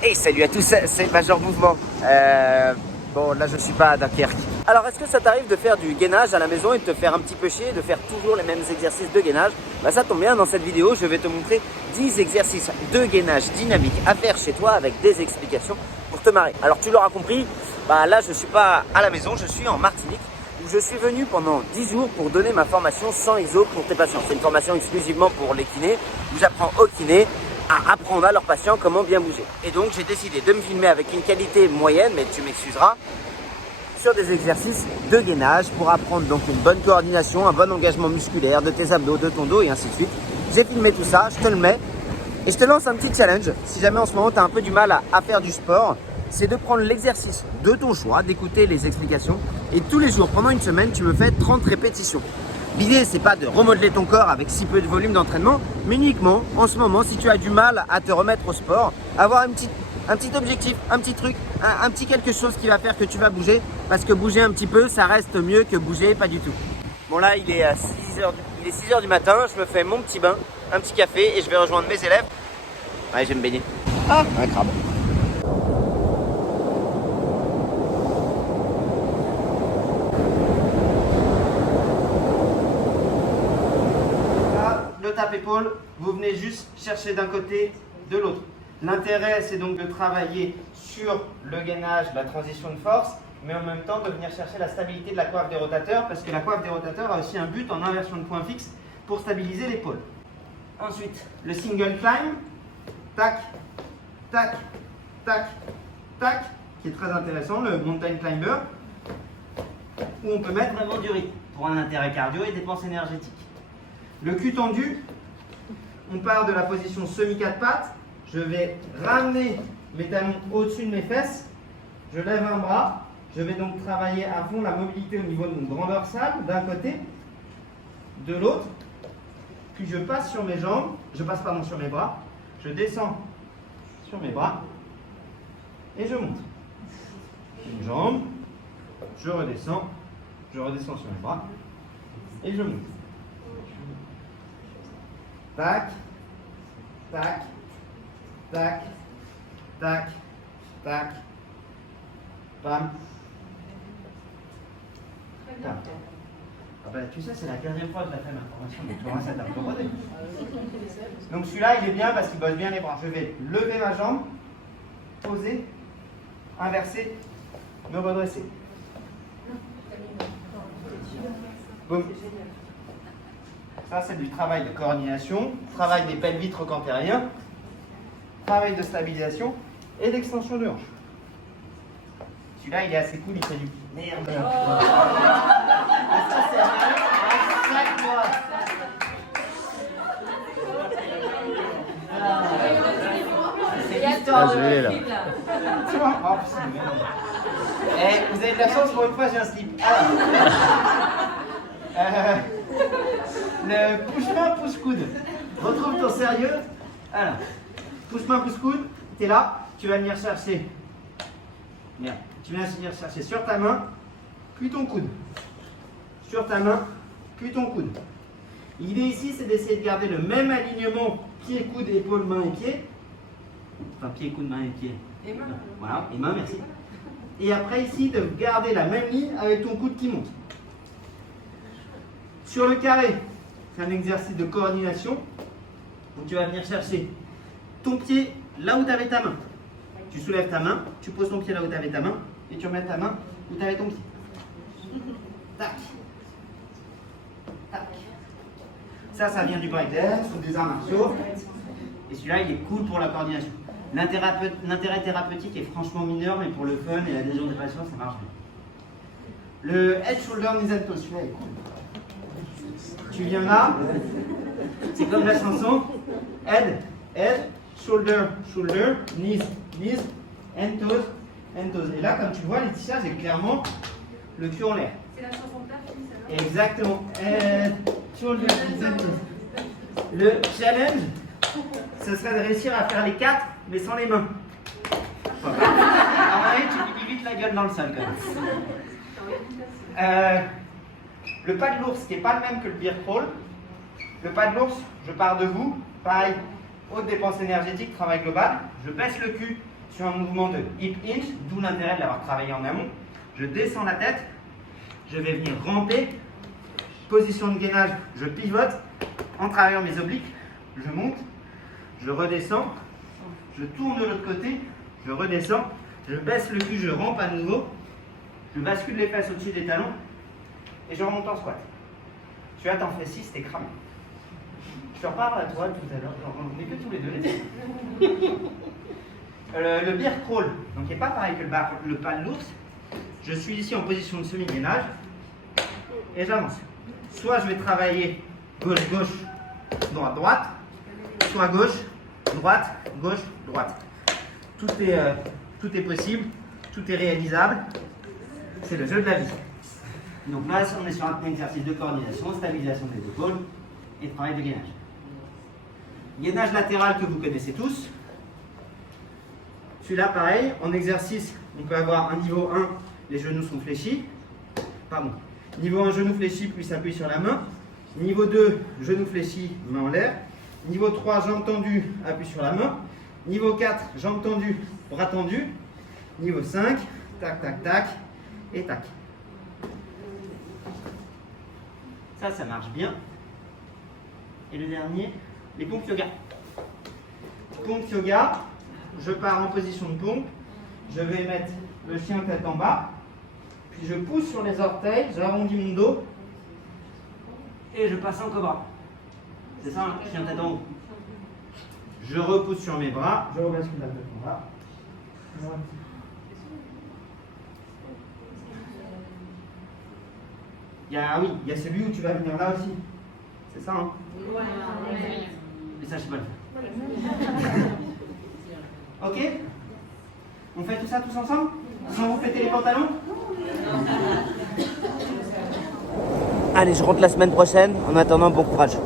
Hey, salut à tous, c'est Major Mouvement. Bon, là je suis pas à Dunkerque. Alors, est-ce que ça t'arrive de faire du gainage à la maison et de te faire un petit peu chier, de faire toujours les mêmes exercices de gainage? Bah ça tombe bien, dans cette vidéo, je vais te montrer 10 exercices de gainage dynamique à faire chez toi avec des explications pour te marrer. Alors, tu l'auras compris, bah là je suis pas à la maison, je suis en Martinique où je suis venu pendant 10 jours pour donner ma formation sans ISO pour tes patients. C'est une formation exclusivement pour les kinés où j'apprends aux kinés à apprendre à leurs patients comment bien bouger. Et donc j'ai décidé de me filmer avec une qualité moyenne, mais tu m'excuseras, sur des exercices de gainage pour apprendre donc une bonne coordination, un bon engagement musculaire de tes abdos, de ton dos et ainsi de suite. J'ai filmé tout ça, je te le mets et je te lance un petit challenge. Si jamais en ce moment tu as un peu du mal à faire du sport, c'est de prendre l'exercice de ton choix, d'écouter les explications et tous les jours pendant une semaine tu me fais 30 répétitions. L'idée, c'est pas de remodeler ton corps avec si peu de volume d'entraînement, mais uniquement, en ce moment, si tu as du mal à te remettre au sport, avoir un petit objectif, un petit truc, un petit quelque chose qui va faire que tu vas bouger, parce que bouger un petit peu, ça reste mieux que bouger pas du tout. Bon là, il est 6 heures du matin, je me fais mon petit bain, un petit café, et je vais rejoindre mes élèves. Ouais, je vais me baigner. Ah, un crabe. Le tape-épaule, vous venez juste chercher d'un côté, de l'autre. L'intérêt, c'est donc de travailler sur le gainage, la transition de force, mais en même temps de venir chercher la stabilité de la coiffe des rotateurs, parce que la coiffe des rotateurs a aussi un but en inversion de point fixe pour stabiliser l'épaule. Ensuite, le single climb, tac, tac, tac, tac, qui est très intéressant, le mountain climber, où on peut mettre vraiment du rythme pour un intérêt cardio et dépense énergétique. Le cul tendu, on part de la position semi-quatre pattes. Je vais ramener mes talons au-dessus de mes fesses. Je lève un bras. Je vais donc travailler à fond la mobilité au niveau de mon grand dorsal d'un côté, de l'autre. Puis je passe sur mes jambes, sur mes bras. Je descends sur mes bras et je monte. Une jambe, je redescends sur mes bras et je monte. Tac, tac, tac, tac, tac, bam. Ah ben, tu sais, c'est la 15e fois que je la fais ma formation, donc tu auras ça d'un peu rodé. Donc celui-là, il est bien parce qu'il bosse bien les bras. Je vais lever ma jambe, poser, inverser, me redresser. Boum. Ça, c'est du travail de coordination, travail des pelvites antérieurs, travail de stabilisation et d'extension de hanche. Celui-là, il est assez cool, il fait du merde. Et ça, c'est à chaque fois. C'est l'histoire de ma vie, là. Tu vois? Oh, c'est merde. Eh, vous avez de la chance, pour une fois, j'ai un slip. Alors. Le push-main, push-coude. Retrouve ton sérieux. Alors, push-main, push-coude, tu es là, tu vas venir chercher. Merde. Tu vas venir chercher sur ta main, puis ton coude. Sur ta main, puis ton coude. L'idée ici, c'est d'essayer de garder le même alignement pied, coude, épaule, main et pied. Enfin, pied, coude, main et pied. Et main. Voilà, et main, merci. Et après ici, de garder la même ligne avec ton coude qui monte. Sur le carré, c'est un exercice de coordination où tu vas venir chercher ton pied là où tu avais ta main. Tu soulèves ta main, tu poses ton pied là où tu avais ta main et tu remets ta main où tu avais ton pied. Tac. Tac. Ça vient du breakdance ou des arts martiaux. Et celui-là, il est cool pour la coordination. L'intérêt thérapeutique est franchement mineur, mais pour le fun et l'adhésion des patients, ça marche bien. Le head, shoulder, knees and toes, celui-là est cool. Tu viens là, c'est comme la chanson, head, head, shoulder, shoulder, knees, knees, and toes, and toes. Et là, comme tu le vois, Laetitia, j'ai clairement le cul en l'air. C'est la chanson Perfine, ça. Exactement. Head, shoulder, knees, and toes. Le challenge, ce serait de réussir à faire les 4, mais sans les mains. Ah ouais, tu lui vite la gueule dans le sol, quand même. Le pas de l'ours qui n'est pas le même que le bear crawl. Le pas de l'ours, je pars de vous, pareil, haute dépense énergétique, travail global. Je baisse le cul sur un mouvement de hip hinge, d'où l'intérêt de l'avoir travaillé en amont. Je descends la tête, je vais venir ramper, position de gainage, je pivote, en travaillant mes obliques, je monte, je redescends, je tourne de l'autre côté, je redescends, je baisse le cul, je rampe à nouveau, je bascule les fesses au-dessus des talons et je remonte en squat. Tu vois, t'en fais 6, t'es cramé. Je te reparle à toi tout à l'heure, on n'est que tous les deux les deux. Le bear crawl, donc il n'est pas pareil que le pas de l'ours. Je suis ici en position de semi-gainage et j'avance. Soit je vais travailler gauche-gauche, droite-droite, soit gauche, droite. Tout est possible, tout est réalisable. C'est le jeu de la vie. Donc là, on est sur un exercice de coordination, stabilisation des épaules et travail de gainage. Gainage latéral que vous connaissez tous. Celui-là, pareil, en exercice, on peut avoir un niveau 1, les genoux sont fléchis. Pardon. Niveau 1, genou fléchi, puis s'appuie sur la main. Niveau 2, genou fléchi, main en l'air. Niveau 3, jambes tendues, appui sur la main. Niveau 4, jambes tendues, bras tendus. Niveau 5, tac, tac, tac, et tac. Ça marche bien. Et le dernier, les pompes yoga. Pompe yoga, je pars en position de pompe. Je vais mettre le chien tête en bas. Puis je pousse sur les orteils, j'arrondis mon dos. Et je passe en cobra. C'est ça, hein, chien tête en haut. Je repousse sur mes bras, je rebascule la tête en bas. Il y a celui où tu vas venir là aussi. C'est ça, hein? Et ça, je sais pas le faire. Ok? On fait tout ça tous ensemble? Sans vous péter les pantalons? Allez, je rentre la semaine prochaine. En attendant, bon courage.